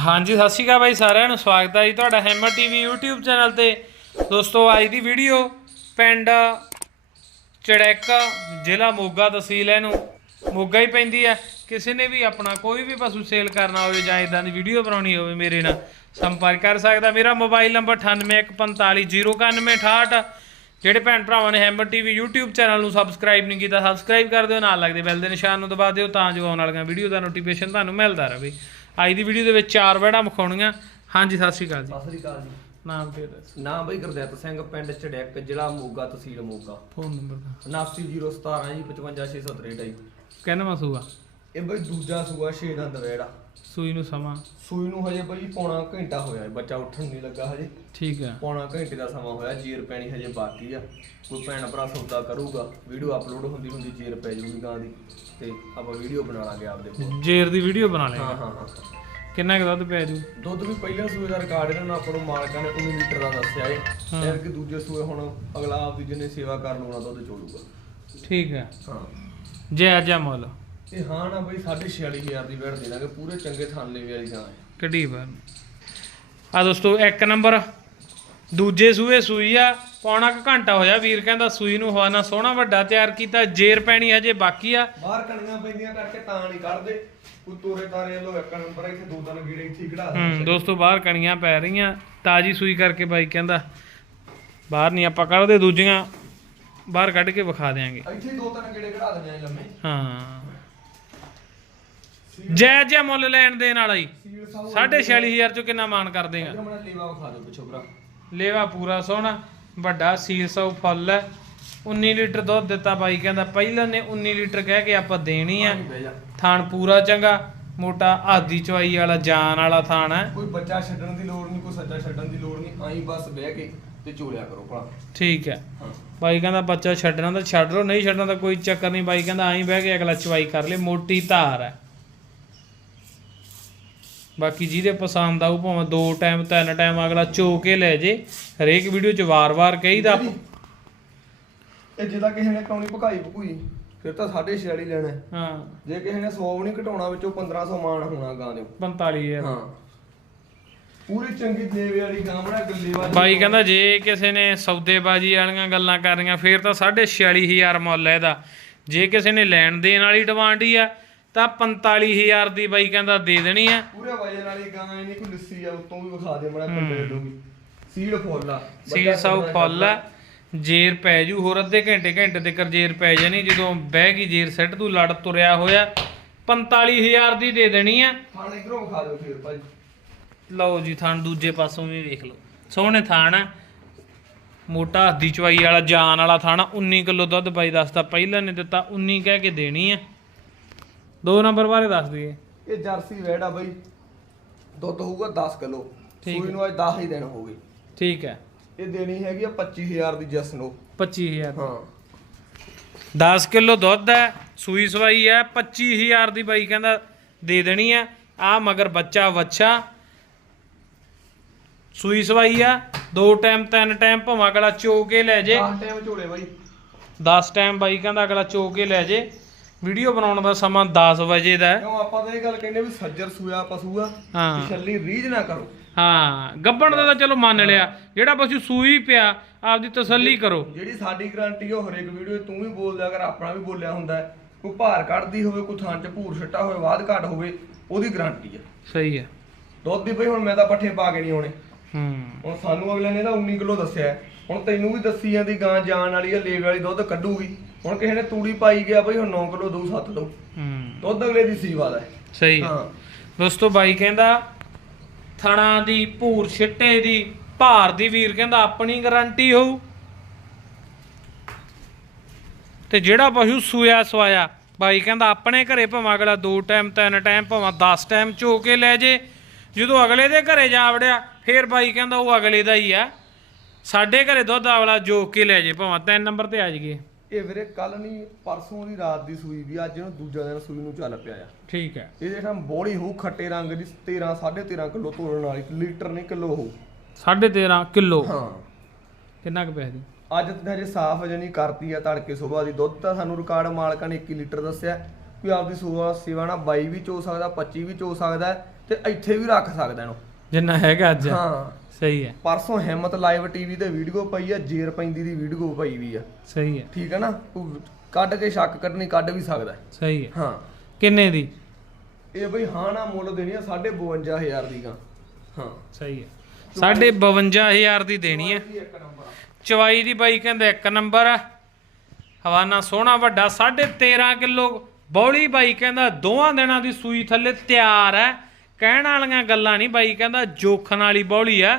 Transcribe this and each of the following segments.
ਹਾਂਜੀ, ਸਤਿ ਸ਼੍ਰੀ ਅਕਾਲ ਬਾਈ ਸਾਰਿਆਂ ਨੂੰ, ਸਵਾਗਤ ਹੈ ਜੀ ਤੁਹਾਡਾ ਹੈਮਰ ਟੀਵੀ YouTube ਚੈਨਲ ਤੇ। ਦੋਸਤੋ, ਅੱਜ ਦੀ ਵੀਡੀਓ ਪਿੰਡ ਚੜੈਕ, ਜ਼ਿਲ੍ਹਾ ਮੋਗਾ ਤਹਿਸੀਲ ਇਹਨੂੰ। ਮੋਗਾ ਹੀ ਪੈਂਦੀ ਹੈ। ਕਿਸੇ ਨੇ ਵੀ ਆਪਣਾ ਕੋਈ ਵੀ ਪਸ਼ੂ ਸੇਲ ਕਰਨਾ ਹੋਵੇ ਜਾਂ ਇਦਾਂ ਦੀ ਵੀਡੀਓ ਬਣਾਉਣੀ ਹੋਵੇ ਮੇਰੇ ਨਾਲ, ਸੰਪਰਕ ਕਰ ਸਕਦਾ। ਮੇਰਾ ਮੋਬਾਈਲ ਨੰਬਰ 9814509168 ਜਿਹੜੇ ਭੈਣ ਭਰਾਵਾਂ ਨੇ ਹੈਮਰ ਟੀਵੀ YouTube ਚੈਨਲ ਨੂੰ ਸਬਸਕ੍ਰਾਈਬ ਨਹੀਂ ਕੀਤਾ, ਸਬਸਕ੍ਰਾਈਬ ਕਰ ਦਿਓ, ਨਾਲ ਲੱਗਦੇ ਬੈਲ ਦੇ ਨਿਸ਼ਾਨ ਨੂੰ ਦਬਾ ਦਿਓ ਤਾਂ ਜੋ ਆਉਣ ਵਾਲੀਆਂ ਵੀਡੀਓ ਦਾ ਨੋਟੀਫਿਕੇਸ਼ਨ ਤੁਹਾਨੂੰ ਮਿਲਦਾ ਰਹੇ। ਅੱਜ ਦੀ ਵੀਡੀਓ ਦੇ ਵਿੱਚ ਚਾਰ ਵੜਾ ਮਖਾਉਣੀਆਂ ਹਾਂਜੀ ਸਤਿ ਸ਼੍ਰੀ ਅਕਾਲ ਜੀ। ਸਤਿ ਸ੍ਰੀ ਅਕਾਲ ਜੀ। ਨਾਮ ਤੇ ਦੱਸੋ। ਨਾਮ ਬਈ ਗੁਰਦਿੱਤ ਸਿੰਘ ਪਿੰਡ ਚੜੈਕ ਜ਼ਿਲ੍ਹਾ ਮੋਗਾ ਤਹਿਸੀਲ ਮੋਗਾ। ਫੋਨ ਨੰਬਰ ਦਾ। 79017 ਜੀ 55663 ਜੀ। ਕਹਿੰਦਾ ਮਸੂਆ ਇਹ ਬਈ ਦੂਜਾ ਸੂਆ 6 ਦਾ ਦਵੇੜਾ ਸੂਈ ਨੂੰ ਸਮਾਂ? ਸੂਈ ਨੂੰ ਹਜੇ ਬਈ ਪੌਣਾ ਘੰਟਾ ਹੋਇਆ ਹੈ, ਬੱਚਾ ਉੱਠਣ ਨਹੀਂ ਲੱਗਾ ਹਜੇ। ਠੀਕ ਹੈ। ਪੌਣਾ ਘੰਟੇ ਦਾ ਸਮਾਂ ਹੋਇਆ ਜੀਰ ਪੈਣੀ ਹਜੇ ਬਾਕੀ ਆ। ਕੋਈ ਭੈਣ ਭਰਾ ਸੌਦਾ ਕਰੂਗਾ ਵੀਡੀਓ ਅਪਲੋਡ ਹੁੰਦੀ ਹੁੰਦੀ ਜੀਰ ਪੈ ਜੂਗੀ ਗਾਂ ਦੀ ਤੇ ਆਪਾਂ ਵੀਡੀਓ ਬਣਾ ਲਾਂਗੇ ਆਪਦੇ ਕੋਲ। ਜੇਰ ਦੀ ਵੀਡੀਓ ਬਣਾ ਹਾਂ ਲੇਗਾ ਹਾਂ ਹਾਂ। ਕਿੰਨਾ ਕੁ ਦੁੱਧ ਪੈ ਜੂ? ਦੁੱਧ ਵੀ ਪਹਿਲਾਂ ਸੂਏ ਦਾ ਰਿਕਾਰਡ ਇਹਨਾਂ ਨੂੰ ਆਪਾਂ ਨੂੰ ਮਾਲਕਾਂ ਨੇ 19 ਲੀਟਰ ਦਾ ਦੱਸਿਆ ਏ। ਹਾਂ। ਫਿਰ ਕਿ ਦੂਜੇ ਸੂਏ ਹੁਣ ਅਗਲਾ ਆਪ ਦੀ ਜਿਹਨੇ ਸੇਵਾ ਕਰਨ ਵਾਲਾ ਦੁੱਧ ਚੋਲੂਗਾ। ਠੀਕ ਹੈ। ਹਾਂ। ਜੈ ਜੈ ਮੁੱਲ। ਇਹ ਹਾਂ ਨਾ ਬਈ 46500 ਦੀ ਵੇੜ ਦੇ ਦਾਂਗੇ ਪੂਰੇ ਚੰਗੇ ਥਾਨਲੇ ਵਾਲੀ ਗਾਂ ਹੈ। ਕੱਢੀ ਬਾਰ ਆ ਦੋਸਤੋ ਇੱਕ ਨੰਬਰ। ਦੂਜੇ ਸੂਏ ਸੂਈ ਆ ਪੌਣਾ ਕੁ ਘੰਟਾ ਹੋਇਆ ਵੀਰ ਕਹਿੰਦਾ ਸੂਈ ਨੂੰ ਹਵਾਨਾ ਸੋਹਣਾ ਵੱਡਾ ਤਿਆਰ ਕੀਤਾ ਜੇਰ ਪੈਣੀ ਹਜੇ ਬਾਕੀ ਆ। ਬਾਹਰ ਕਣੀਆਂ ਪੈਂਦੀਆਂ ਕਰਕੇ ਤਾਂ ਨਹੀਂ ਕੱਢਦੇ। ਕੋਈ ਤੋਰੇ ਤਾਰੇ ਲੋ ਇੱਕ ਨੰਬਰ ਇੱਥੇ ਦੋ ਤਿੰਨ ਗੀੜੇ ਇੱਥੇ ਹੀ ਖੜਾ ਹੂੰ ਦੋਸਤੋ ਬਾਹਰ ਕਣੀਆਂ ਪੈ ਰਹੀਆਂ ਤਾਜੀ ਸੂਈ ਕਰਕੇ ਬਾਈ ਕਹਿੰਦਾ ਬਾਹਰ ਨਹੀਂ ਆਪਾਂ ਕੱਢਦੇ ਦੂਜੀਆਂ ਬਾਹਰ ਕੱਢ ਕੇ ਵਿਖਾ ਦੇਾਂਗੇ ਇੱਥੇ ਹੀ ਦੋ ਤਿੰਨ ਗੀੜੇ ਖੜਾ ਦਿੰਦੇ ਆ ਲੰਮੇ। ਹਾਂ। ਜੈ ਜੈ ਮੁੱਲ ਲੈਣ ਦੇ ਨਾਲ ਹੀ ਸੀਲ ਸਾਊ 46500 ਚ ਕਿੰਨਾ ਮਾਨ ਕਰ ਦੇਗਾ ਜਿਹੜਾ ਮਣਾ ਲੀਵਾ ਵਿਖਾ ਦਿਓ ਪਿੱਛੋਂ ਭਰਾ। ਲੇਵਾ ਪੂਰਾ ਸੋਹਣਾ ਵੱਡਾ ਸੀਲ ਸੌ ਫੁੱਲ ਹੈ। 19 ਲੀਟਰ ਦੁੱਧ ਦਿੱਤਾ ਬਾਈ ਕਹਿੰਦਾ ਪਹਿਲਾਂ ਨੇ 19 ਲੀਟਰ ਕਹਿ ਕੇ ਆਪਾਂ ਦੇਣੀ ਆ। ਬਹਿ ਜਾ। ਥਾਣ ਪੂਰਾ ਚੰਗਾ ਮੋਟਾ ਆਦੀ ਚਵਾਈ ਵਾਲਾ ਜਾਨ ਵਾਲਾ ਥਾਣ ਹੈ। ਕੋਈ ਬੱਚਾ ਛੱਡਣ ਦੀ ਲੋੜ ਨਹੀਂ ਕੋਈ ਸੱਜਾ ਛੱਡਣ ਦੀ ਲੋੜ ਨਹੀਂ ਆਈ ਬਸ ਬਹਿ ਕੇ ਤੇ ਚੋਲਿਆ ਕਰੋ ਭਰਾ ਠੀਕ ਹੈ। ਹਾਂ। ਬਾਈ ਕਹਿੰਦਾ ਬੱਚਾ ਛੱਡਣਾ ਤਾਂ ਛੱਡ ਲਓ ਨਹੀਂ ਛੱਡਣਾ ਤਾਂ ਕੋਈ ਚੱਕਰ ਨਹੀਂ। ਬਾਈ ਕਹਿੰਦਾ ਆਈ ਬਹਿ ਕੇ ਅਗਲਾ ਚਵਾਈ ਕਰ ਲੇ ਮੋਟੀ ਧਾਰ ਹੈ। ਬਾਕੀ ਜਿਹਦੇ ਪਸੰਦ ਆਊ ਭਾਵੇਂ ਦੋ ਟਾਈਮ ਤਿੰਨ ਟਾਈਮ ਅਗਲਾ ਚੋ ਕੇ ਲੈ ਜੇ ਹਰੇਕ ਵੀਡੀਓ 'ਚ ਵਾਰ-ਵਾਰ ਕਹੀਦਾ। ਇਹ ਜਿਹਦਾ ਕਿਸੇ ਨੇ ਕੌਣੀ ਭਕਾਈ ਭਕੂਈ ਫਿਰ ਤਾਂ 6.5 ਲੈਣਾ। ਹੈ। ਹਾਂ ਜੇ ਕਿਸੇ ਨੇ 100 ਵੀ ਨਹੀਂ ਘਟਾਉਣਾ ਵਿੱਚੋਂ 1500 ਮਾਨ ਹੋਣਾ ਗਾਂ ਦੇ। 45000 ਹਾਂ। ਪੂਰੀ ਚੰਗੀ ਦੇਵੇ ਵਾਲੀ ਗਾਂ ਬਣਾ ਗੱਲੇ ਵਾਲੀ ਬਾਈ ਕਹਿੰਦਾ ਜੇ ਕਿਸੇ ਨੇ ਸੌਦੇਬਾਜੀ ਵਾਲੀਆਂ ਗੱਲਾਂ ਕਰਨੀਆਂ ਫੇਰ ਤਾਂ 46500 ਮੁੱਲ ਹੈ ਇਹਦਾ। ਜੇ ਕਿਸੇ ਨੇ ਲੈਣ ਦੇਣ ਵਾਲੀ ਡਿਮਾਂਡ ਹੀ ਆ ਤਾਂ 45000 ਦੀ ਬਾਈ ਕਹਿੰਦਾ ਦੇ ਦੇਣੀ ਆ। ਪੂਰੇ ਵਜਨ ਵਾਲੀ ਗਾਂ ਇਹ ਨਹੀਂ ਕੋਈ ਲੱਸੀ ਆ ਉਤੋਂ ਵੀ ਵਿਖਾ ਦੇ ਮੜਾ ਕੰਡੇ ਲੂਗੀ ਸੀਡ ਫੁੱਲ ਸੀਲ ਸੌ ਫੁੱਲ ਜੇਰ ਪੈ ਜੂ ਹੋਰ ਅੱਧੇ ਘੰਟੇ ਘੰਟੇ ਤੇ ਜੇਰ ਪੈ ਜਾਣੀ ਜਦੋਂ ਬਹਿ ਗਈ ਜੇਰ ਸੈੱਟ ਤੂੰ ਲੜ ਤੁਰਿਆ ਹੋਇਆ। 45000 ਦੀ ਦੇ ਦੇਣੀ ਆ। ਖਾਣ ਇਧਰੋਂ ਵਿਖਾ ਦਿਓ ਫਿਰ ਭਾਈ। ਲਓ ਜੀ ਥਾਣ ਦੂਜੇ ਪਾਸੋਂ ਵੀ ਵੇਖ ਲਓ। ਸੋਹਣੇ ਥਾਣ ਆ। ਮੋਟਾ ਹੱਦੀ ਚਵਾਈ ਵਾਲਾ ਜਾਨ ਵਾਲਾ ਥਾਣਾ 19 ਕਿਲੋ ਦੁੱਧ ਬਾਈ ਦੱਸਦਾ ਪਹਿਲਾਂ ਨੇ ਦਿੱਤਾ 19 ਕਹਿ ਕੇ ਦੇਣੀ ਆ। ਦੋ ਨੰਬਰ ਬਾਰੇ ਦੱਸ ਦਈਏ। ਇਹ ਜਰਸੀ ਵੈੜ ਆ ਬਾਈ। ਦੁੱਧ ਹੋਊਗਾ 10 ਕਿਲੋ। ਠੀਕ ਸੂਈ ਨੂੰ ਅੱਜ 10 ਹੀ ਦਿਨ ਹੋ ਗਏ। ਠੀਕ ਹੈ। ਇਹ ਦੇਣੀ ਹੈਗੀ ਆ 25000 ਦੀ ਜਸ ਨੂੰ 25000 ਹਾਂ। 10 ਕਿਲੋ ਦੁੱਧ ਹੈ ਸੂਈ ਸਵਾਈ ਹੈ 25000 ਦੀ ਬਾਈ ਕਹਿੰਦਾ ਦੇ ਦੇਣੀ ਹੈ। ਆ ਮਗਰ ਬੱਚਾ ਵੱਛਾ। ਸੂਈ ਸਵਾਈ ਆ ਦੋ ਟਾਈਮ ਤਿੰਨ ਟਾਈਮ ਭਵਾਂ ਅਗਲਾ ਚੋ ਕੇ ਲੈ ਜੇ। 10 ਟਾਈਮ ਝੋਲੇ ਬਾਈ। 10 ਟਾਈਮ ਬਾਈ ਕਹਿੰਦਾ ਅਗਲਾ ਚੋ ਕੇ ਲੈ ਜੇ। ਵੀਡੀਓ ਬਣਾਉਣ ਦਾ ਸਮਾਂ 10 ਵਜੇ ਦਾ ਹੈ। ਕਿਉਂ ਆਪਾਂ ਤਾਂ ਇਹ ਗੱਲ ਕਹਿੰਦੇ ਵੀ ਸੱਜਰ ਸੂਆ ਪਸ਼ੂ ਆ ਹਾਂ। ਛੱਲੀ ਰੀਝ ਨਾ ਕਰੋ। ਹਾਂ ਗੱਬਣ ਦਾ ਤਾਂ ਚਲੋ ਮੰਨ ਲਿਆ। ਜਿਹੜਾ ਪਸ਼ੂ ਸੂਈ ਪਿਆ ਆਪਦੀ ਤਸੱਲੀ ਕਰੋ। ਜਿਹੜੀ ਸਾਡੀ ਗਾਰੰਟੀ ਉਹ ਹਰੇਕ ਵੀਡੀਓ ਤੂੰ ਵੀ ਬੋਲਦਾ ਅਗਰ ਆਪਣਾ ਵੀ ਬੋਲਿਆ ਹੁੰਦਾ। ਕੋਈ ਭਾਰ ਕੱਢਦੀ ਹੋਵੇ ਕੋਈ ਥਾਂ 'ਚ ਭੂਰ ਛੱਟਾ ਹੋਵੇ ਬਾਦ ਘਾਟ ਹੋਵੇ ਉਹਦੀ ਗਾਰੰਟੀ ਆ। ਸਹੀ ਹੈ। ਦੁੱਧ ਦੀ ਬਈ ਹੁਣ ਮੈਂ ਤਾਂ ਪੱਠੇ ਪਾ ਕੇ ਨਹੀਂ ਆਉਣੇ। ਹੂੰ। ਹੁਣ ਸਾਨੂੰ ਅਗਲੇ ਨੇ ਤਾਂ 19 ਕਿਲੋ ਦੱਸਿਆ ਹੈ। ਹੁਣ ਤੈਨੂੰ ਵੀ ਦੱਸੀ ਜਾਂਦੀ ਗਾਂ ਜਾਣ ਵਾਲੀ ਆ ਲੇਵ ਵਾਲੀ ਦੁੱਧ ਕੱਢੂਗੀ। ਹੁਣ ਕਿਸੇ ਨੇ ਤੂੜੀ ਪਾਈ ਗਿਆ ਬਈ ਹੁਣ 9 ਕਿਲੋ ਦਊ 7 ਦਊ। ਹੂੰ। ਦੁੱਧ ਅਗਲੇ ਦੀ ਸੀਵਾ ਦਾ ਹੈ। ਸਹੀ। ਹੈ। ਹਾਂ ਦੋਸਤੋ ਬਾਈ ਕਹਿੰਦਾ ਥਣਾ ਦੀ ਭੂਰ ਛਿੱਟੇ ਦੀ ਭਾਰ ਦੀ ਵੀਰ ਕਹਿੰਦਾ ਆਪਣੀ ਗਾਰੰਟੀ ਹੋਊ। ਤੇ ਜਿਹੜਾ ਪਸ਼ੂ ਸੂਇਆ ਸਵਾਇਆ ਬਾਈ ਕਹਿੰਦਾ ਆਪਣੇ ਘਰੇ ਭਾਵੇਂ ਅਗਲਾ ਦੋ ਟਾਈਮ ਤਿੰਨ ਟਾਈਮ ਭਾਵੇਂ 10 ਟਾਈਮ ਚੋ ਕੇ ਲੈ ਜੇ। ਜਦੋਂ ਅਗਲੇ ਦੇ ਘਰੇ ਜਾ ਵੜਿਆ ਫੇਰ ਬਾਈ ਕਹਿੰਦਾ ਉਹ ਅਗਲੇ ਦਾ ਹੀ ਆ। ਸਾਡੇ ਘਰੇ ਦੁੱਧ ਆਵਲਾ ਜੋ ਕੇ ਲੈ ਜੇ ਭਾਵੇਂ ਤਿੰਨ ਨੰਬਰ ਤੇ ਆ ਜਗੇ ਇਹ ਵੀਰੇ ਕੱਲ ਨਹੀਂ ਪਰਸੋਂ ਦੀ ਰਾਤ ਦੀ ਸੂਈ ਵੀ ਅੱਜ ਨੂੰ ਦੂਜਾ ਦਿਨ ਸੂਈ ਨੂੰ ਚੱਲ ਪਿਆ ਆ। ਠੀਕ ਹੈ। ਇਹ ਜਿਹੜਾ ਬੋਲੀ ਹੋਊ ਖੱਟੇ ਰੰਗ ਦੀ 13 13.5 ਕਿਲੋ ਤੋੜਨ ਵਾਲੀ ਲੀਟਰ ਨਹੀਂ ਕਿਲੋ ਹੋਊ। 13.5 ਕਿਲੋ। ਹਾਂ। ਕਿੰਨਾ ਕੁ ਪੈਸੇ ਦੀ? ਅੱਜ ਤਾਂ ਹਜੇ ਸਾਫ਼ ਨਹੀਂ ਕਰਤੀ ਆ ਤੜਕੇ ਸਵੇਰ ਦੀ ਦੁੱਧ ਤਾਂ ਸਾਨੂੰ ਰਿਕਾਰਡ ਮਾਲਕਾਂ ਨੇ 21 ਲੀਟਰ ਦੱਸਿਆ ਵੀ ਆਪਦੀ ਸੂਆ ਸੇਵਾ ਨਾਲ 22 ਵੀ ਚੋ ਸਕਦਾ 25 ਵੀ ਚੋ ਸਕਦਾ ਹੈ, ਤੇ ਇੱਥੇ ਵੀ ਰੱਖ ਸਕਦਾ ਇਹਨੂੰ। ਜਿੰਨਾ ਹੈਗਾ ਅੱਜ। ਹਾਂ। ਸਹੀ ਹੈ। ਪਰਸੋਂ ਹਿੰਮਤ ਲਾਈਵ ਟੀਵੀ ਤੇ ਵੀਡੀਓ ਪਈ ਆ ਜੇਰ ਪੈਂਦੀ ਦੀ ਵੀਡੀਓ ਪਈ ਵੀ ਆ। ਸਹੀ ਹੈ। ਠੀਕ ਹੈ ਨਾ? ਉਹ ਕੱਢ ਕੇ ਸ਼ੱਕ ਕੱਢਣੀ ਕੱਢ ਵੀ ਸਕਦਾ। ਸਹੀ ਹੈ। ਹਾਂ। ਕਿੰਨੇ ਦੀ? ਇਹ ਬਈ ਹਾਂ ਨਾ ਮੁੱਲ ਦੇਣੀ ਆ 52500 ਦੀ ਗਾ। ਹਾਂ। ਸਹੀ ਹੈ। ਸਾਢੇ 52000 ਦੀ ਦੇਣੀ ਹੈ। ਚਵਾਈ ਦੀ ਬਾਈ ਕਹਿੰਦਾ ਇੱਕ ਨੰਬਰ ਆ। ਹਵਾਨਾ ਸੋਹਣਾ ਵੱਡਾ 13.5 ਕਿਲੋ ਬੌਲੀ ਬਾਈ ਕਹਿੰਦਾ ਦੋਵਾਂ ਦਿਨਾਂ ਦੀ ਸੂਈ ਥੱਲੇ ਤਿਆਰ ਹੈ। ਕਹਿਣ ਵਾਲੀਆਂ ਗੱਲਾਂ ਨਹੀਂ ਬਾਈ ਕਹਿੰਦਾ ਜੋਖਣ ਵਾਲੀ ਬੌਲੀ ਆ।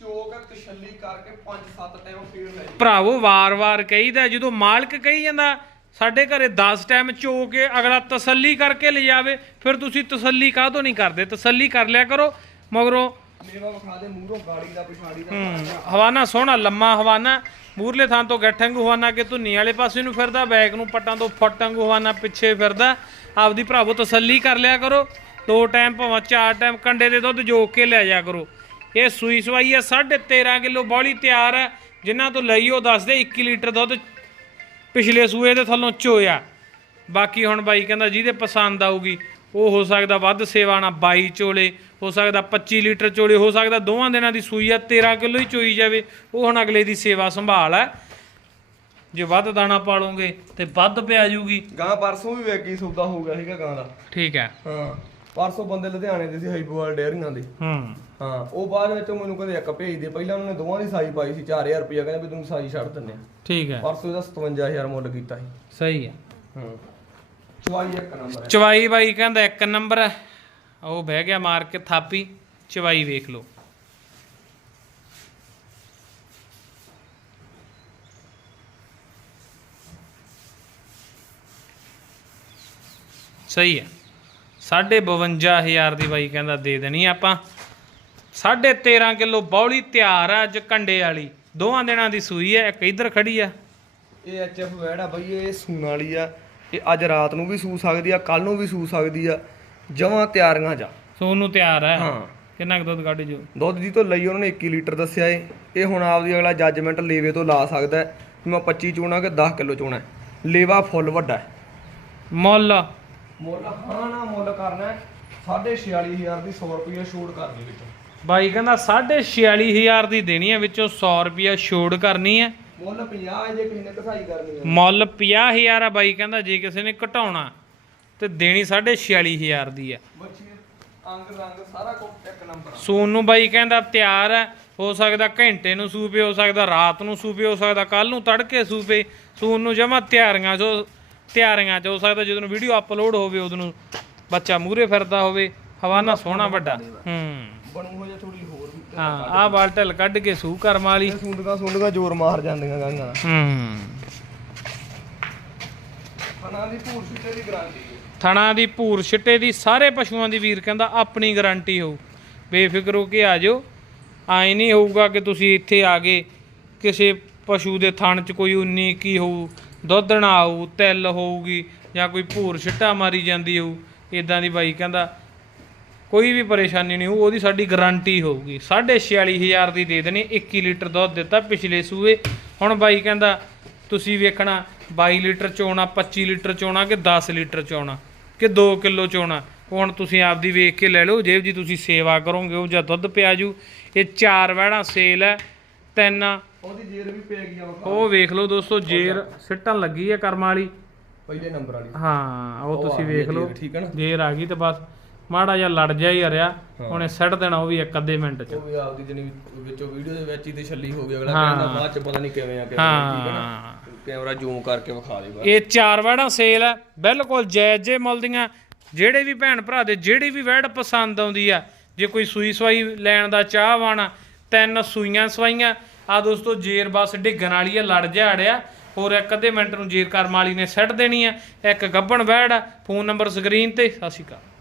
ਚੋਕ ਤਸ਼ੱਲੀ ਕਰਕੇ 5-7 ਟਾਈਮ ਫੇਰ ਲੈ। ਭਰਾਵੋ ਵਾਰ-ਵਾਰ ਕਹੀਦਾ ਜਦੋਂ ਮਾਲਕ ਕਹੀ ਜਾਂਦਾ ਸਾਡੇ ਘਰੇ 10 ਟਾਈਮ ਚੋ ਕੇ ਅਗਲਾ ਤਸੱਲੀ ਕਰਕੇ ਲਿਜਾਵੇ ਫਿਰ ਤੁਸੀਂ ਤਸੱਲੀ ਕਾਹਤੋਂ ਨਹੀਂ ਕਰਦੇ? ਤਸੱਲੀ ਕਰ ਲਿਆ ਕਰੋ ਮਗਰੋਂ ਮੇਵਾ ਵਿਖਾ ਦੇ ਮੂਹਰੋਂ ਗਾੜੀ ਦਾ ਪਿਛਾੜੀ ਦਾ ਹਵਾਨਾ ਸੋਹਣਾ ਲੰਮਾ ਹਵਾਨਾ। ਮੂਰਲੇ ਥਾਂ ਤੋਂ ਗੱਠੰਗ ਹਵਾਨਾ ਕਿ ਧੁੰਨੀ ਵਾਲੇ ਪਾਸੇ ਨੂੰ ਫਿਰਦਾ ਬੈਕ ਨੂੰ ਪੱਟਾਂ ਤੋਂ ਫਟੰਗ ਹਵਾਨਾ ਪਿੱਛੇ ਫਿਰਦਾ। ਆਪਦੀ ਭਰਾਵੋ ਤਸੱਲੀ ਕਰ ਲਿਆ ਕਰੋ। ਦੋ ਟਾਈਮ ਭਾਵੇਂ ਚਾਰ ਟਾਈਮ ਕੰਡੇ ਦੇ ਦੁੱਧ ਜੋਕ ਕੇ ਲੈ ਜਾ ਕਰੋ। ਇਹ ਸੂਈ ਸਵਾਈ ਹੈ 13.5 ਕਿਲੋ ਬੌਲੀ ਤਿਆਰ ਹੈ ਜਿਨ੍ਹਾਂ ਤੋਂ ਲਈ ਉਹ ਦੱਸਦੇ 21 ਲੀਟਰ ਦੁੱਧ ਪਿਛਲੇ ਸੂਏ ਦੇ ਥੱਲੋਂ ਚੋਇਆ। ਬਾਕੀ ਹੁਣ ਬਾਈ ਕਹਿੰਦਾ ਜਿਹਦੇ ਪਸੰਦ ਆਊਗੀ ਉਹ ਹੋ ਸਕਦਾ ਵੱਧ ਸੇਵਾ ਨਾਲ 22 ਚੋਲੇ ਹੋ ਸਕਦਾ 25 ਲੀਟਰ ਚੋਲੇ ਹੋ ਸਕਦਾ ਦੋਵਾਂ ਦਿਨਾਂ ਦੀ ਸੂਈ ਆ 13 ਕਿਲੋ ਹੀ ਚੋਈ ਜਾਵੇ ਉਹ ਹੁਣ ਅਗਲੇ ਦੀ ਸੇਵਾ ਸੰਭਾਲ ਹੈ ਜੇ ਵੱਧ ਦਾਣਾ ਪਾਲੋਗੇ ਤੇ ਵੱਧ ਪਿਆ ਜੂਗੀ। ਗਾਂ ਪਰਸੋਂ ਵੀ ਵੇਗੀ ਸੌਦਾ ਹੋ ਗਿਆ ਸੀਗਾ ਗਾਂ ਦਾ। ਠੀਕ ਹੈ। ਹਾਂ। ਪਰਸੋਂ ਬੰਦੇ ਲੁਧਿਆਣੇ ਦੇ ਸੀ ਹਾਈਪੋਵਾਲ ਡੇਅਰੀਆਂ ਦੇ। ਹੂੰ। ਹਾਂ ਉਹ ਬਾਅਦ ਵਿੱਚ ਮੈਨੂੰ ਕਹਿੰਦੇ ਇੱਕ ਭੇਜ ਦੇ। ਪਹਿਲਾਂ ਉਹਨੇ ਦੋਵਾਂ ਦੀ ਸਾਈ ਪਾਈ ਸੀ 4000 ਰੁਪਇਆ ਕਹਿੰਦੇ ਵੀ ਤੁਹਾਨੂੰ ਸਾਈ ਛੱਡ ਦਿੰਨੇ ਆ। ਠੀਕ ਹੈ। ਪਰਸੋਂ ਇਹਦਾ 57000 ਮੁੱਲ ਕੀਤਾ ਸੀ। ਸਹੀ ਹੈ। ਹਾਂ। ਚਵਾਈ ਇੱਕ ਨੰਬਰ ਹੈ। ਚਵਾਈ ਬਾਈ ਕਹਿੰਦਾ ਇੱਕ ਨੰਬਰ ਹੈ। ਉਹ ਬਹਿ ਗਿਆ ਮਾਰ ਕੇ ਥਾਪੀ ਚਵਾਈ ਵੇਖ ਲਓ। ਸਹੀ ਹੈ। 52000 ਦੀ ਬਾਈ ਕਹਿੰਦਾ ਦੇ ਦੇਣੀ ਆਪਾਂ। 13.5 ਕਿਲੋ ਬੌਲੀ ਤਿਆਰ ਆ ਅੱਜ ਕੰਡੇ ਵਾਲੀ। ਦੋਵਾਂ ਦਿਨਾਂ ਦੀ ਸੂਈ ਹੈ ਇੱਕ ਇਧਰ ਖੜੀ ਆ। ਇਹ ਐਚਐਫ ਵੈੜ ਆ ਬਈ ਇਹ ਸੂਣ ਵਾਲੀ ਆ। ਇਹ ਅੱਜ ਰਾਤ ਨੂੰ ਵੀ ਸੂ ਸਕਦੀ ਆ ਕੱਲ ਨੂੰ ਵੀ ਸੂ ਸਕਦੀ ਆ। ਜਮਾਂ ਤਿਆਰੀਆਂ ਜਾ। ਸੂਨ ਨੂੰ ਤਿਆਰ ਹੈ ਹਾਂ। ਕਿੰਨਾ ਕੁ ਦੁੱਧ ਕੱਢ ਜੋ? ਦੁੱਧ ਦੀ ਤੋਂ ਲਈ ਉਹਨਾਂ ਨੇ 21 ਲੀਟਰ ਦੱਸਿਆ ਏ। ਇਹ ਹੁਣ ਆਪਦੀ ਅਗਲਾ ਜੱਜਮੈਂਟ ਲੇਵੇ ਤੋਂ ਲਾ ਸਕਦਾ ਮੈਂ 25 ਚੋਣਾ ਕਿ 10 ਕਿਲੋ ਚੋਣਾ। ਲੇਵਾ ਫੁੱਲ ਵੱਡਾ ਮੁੱਲ ਮੁੱਲ ਹਾਂ ਨਾ ਮੁੱਲ ਕਰਨਾ ਹੈ 46500 ਦੀ 100 ਰੁਪਏ ਛੋੜ ਕਰਨੀ ਵਿੱਚ। ਬਾਈ ਕਹਿੰਦਾ 46000 ਦੀ ਦੇਣੀ ਹੈ ਵਿੱਚੋਂ 100 ਰੁਪਿਆ ਛੋੜ ਕਰਨੀ ਹੈ। ਮੁੱਲ 50 ਜੇ ਕਿਸੇ ਨੇ ਕਸਾਈ ਕਰਨੀ ਹੈ। ਮੁੱਲ 50000 ਆ ਬਾਈ ਕਹਿੰਦਾ ਜੇ ਕਿਸੇ ਨੇ ਘਟਾਉਣਾ ਤੇ ਦੇਣੀ 46000 ਦੀ ਹੈ। ਬੱਚੀ ਅੰਗ ਰੰਗ ਸਾਰਾ ਕੁਝ ਇੱਕ ਨੰਬਰ ਸੂਨ ਨੂੰ ਬਾਈ ਕਹਿੰਦਾ ਤਿਆਰ ਹੈ ਹੋ ਸਕਦਾ ਘੰਟੇ ਨੂੰ ਸੂਪੇ ਹੋ ਸਕਦਾ ਰਾਤ ਨੂੰ ਸੂਪੇ ਹੋ ਸਕਦਾ ਕੱਲ ਨੂੰ ਤੜਕੇ ਸੂਪੇ। ਸੂਨ ਨੂੰ ਜਮਾ ਤਿਆਰੀਆਂ ਜੋ ਤਿਆਰੀਆਂ ਚ ਹੋ ਸਕਦਾ ਜਦੋਂ ਵੀਡੀਓ ਅਪਲੋਡ ਹੋਵੇ ਉਦੋਂ ਬੱਚਾ ਮੂਰੇ ਫਿਰਦਾ ਹੋਵੇ ਹਵਾਨਾ ਸੋਹਣਾ ਵੱਡਾ। ਹੂੰ। ਬਣੂ ਹੋ ਜਾ ਥੋੜੀ ਹੋਰ ਹਾਂ ਆਹ ਕੱਢ ਕੇ ਸੂ ਕਰਮ ਵਾਲੀ ਇਹ ਸੁੰਦਗਾ ਸੁੰਦਗਾ ਜ਼ੋਰ ਮਾਰ ਜਾਂਦੀਆਂ ਗਾਂਗਾ ਹੂੰ। ਫਨਾ ਦੀ ਭੂਰ ਸਿੱਟੇ ਦੀ ਗਾਰੰਟੀ ਥਣਾ ਦੀ ਭੂਰ ਛਿੱਟੇ ਦੀ ਸਾਰੇ ਪਸ਼ੂਆਂ ਦੀ ਵੀਰ ਕਹਿੰਦਾ ਆਪਣੀ ਗਾਰੰਟੀ ਹੋਊ। ਬੇਫਿਕਰ ਹੋ ਕੇ ਆ ਜਾਓ। ਆਏ ਨਹੀਂ ਹੋਊਗਾ ਕਿ ਤੁਸੀਂ ਇੱਥੇ ਆ ਗਏ। ਕਿਸੇ ਪਸ਼ੂ ਦੇ ਥਣ 'ਚ ਕੋਈ 19 ਕੀ ਹੋਊ। ਦੁੱਧ ਨਾ ਆਊ, ਤਿਲ ਹੋਊਗੀ ਜਾਂ ਕੋਈ ਭੂਰ ਛਿੱਟਾ ਮਾਰੀ ਜਾਂਦੀ ਹੋਊ ਇਦਾਂ ਦੀ ਬਾਈ ਕਹਿੰਦਾ, ਕੋਈ ਵੀ ਪਰੇਸ਼ਾਨੀ ਨਹੀਂ ਹੋਊ, ਉਹਦੀ ਸਾਡੀ ਗਾਰੰਟੀ ਹੋਊਗੀ। 46500 ਦੀ ਦੇ ਦੇਣੀ 21 ਲੀਟਰ ਦੁੱਧ ਦਿੱਤਾ ਪਿਛਲੇ ਸੂਏ। ਹੁਣ ਬਾਈ ਕਹਿੰਦਾ, ਤੁਸੀਂ ਵੇਖਣਾ 22 ਲੀਟਰ ਚੋਣਾ 25 ਲੀਟਰ ਚੋਣਾ ਕਿ 10 ਲੀਟਰ ਚੋਣਾ ਕਿ 2 ਕਿਲੋ ਚੋਣਾ? ਹੁਣ ਤੁਸੀਂ ਆਪਦੀ ਵੇਖ ਕੇ ਲੈ ਲਓ, ਜੇ ਜੀ ਤੁਸੀਂ ਸੇਵਾ ਕਰੋਗੇ, ਉਹ ਜਾਂ ਦੁੱਧ ਪਿਆ ਜੂ। ਇਹ ਚਾਰ ਵਹਿਣਾ ਸੇਲ ਹੈ, ਤਿੰਨ ਉਹਦੀ ਜੇਰ ਵੀ ਪੈ ਗਈ ਆ ਵਖਾ ਉਹ ਵੇਖ ਲਓ ਦੋਸਤੋ ਜੇਰ ਸਿੱਟਣ ਲੱਗੀ ਹੈ ਕਰਮ ਵਾਲੀ। ਪਹਿਲੇ ਨੰਬਰ ਵਾਲੀ। ਹਾਂ ਉਹ ਤੁਸੀਂ ਵੇਖ ਲਓ। ਜੇਰ, ਠੀਕ ਹੈ ਨਾ? ਜੇਰ ਆ ਗਈ ਤੇ ਬਸ ਮਾੜਾ ਜਿਹਾ ਲੜ ਜਾ ਹੀ ਹਰਿਆ ਉਹਨੇ ਸਿੱਟ ਦੇਣਾ ਉਹ ਵੀ ਇੱਕ ਅੱਧੇ ਮਿੰਟ ਚ। ਉਹ ਵੀ ਆਪਦੀ ਜਣੀ ਵਿੱਚੋਂ ਵੀਡੀਓ ਦੇ ਵਿੱਚ ਹੀ ਤੇ ਛੱਲੀ ਹੋ ਗਿਆ ਅਗਲਾ। ਕਹਿੰਦਾ ਬਾਅਦ ਚ ਪਤਾ ਨਹੀਂ ਕਿਵੇਂ ਆ ਕਿਵੇਂ ਨਹੀਂ, ਠੀਕ ਹੈ ਨਾ। ਹਾਂ। ਕੈਮਰਾ ਜ਼ੂਮ ਕਰਕੇ ਵਿਖਾ ਦੇ ਇਹ ਚਾਰ ਵੈੜਾਂ ਸੇਲ ਹੈ ਬਿਲਕੁਲ ਜਾਇਜ਼ ਜੇ ਮੁੱਲ ਦੀਆਂ। ਜਿਹੜੇ ਵੀ ਭੈਣ ਭਰਾ ਦੇ ਜਿਹੜੀ ਵੀ ਵੈੜ ਪਸੰਦ ਆਉਂਦੀ ਆ। ਜੇ ਕੋਈ ਸੂਈ ਸਵਾਈ ਲੈਣ ਦਾ ਚਾਹ ਵਾਣਾ ਤਿੰਨ ਸੂਈਆਂ ਸਵਾਈਆਂ। ਆ ਦੋਸਤੋ ਜੇਰ ਬਸ ਡਿੱਗਣ ਵਾਲੀ ਆ, ਲੜ ਝਾੜਿਆ। ਹੋਰ ਇੱਕ ਅੱਧੇ ਮਿੰਟ ਨੂੰ ਜੇਰ ਕਰਮ ਵਾਲੀ ਨੇ ਸੱਟ ਦੇਣੀ ਆ। ਇੱਕ ਗੱਬਣ ਵੈੜ ਆ। ਫੋਨ ਨੰਬਰ ਸਕਰੀਨ ਤੇ, ਸਤਿ ਸ਼੍ਰੀ ਅਕਾਲ।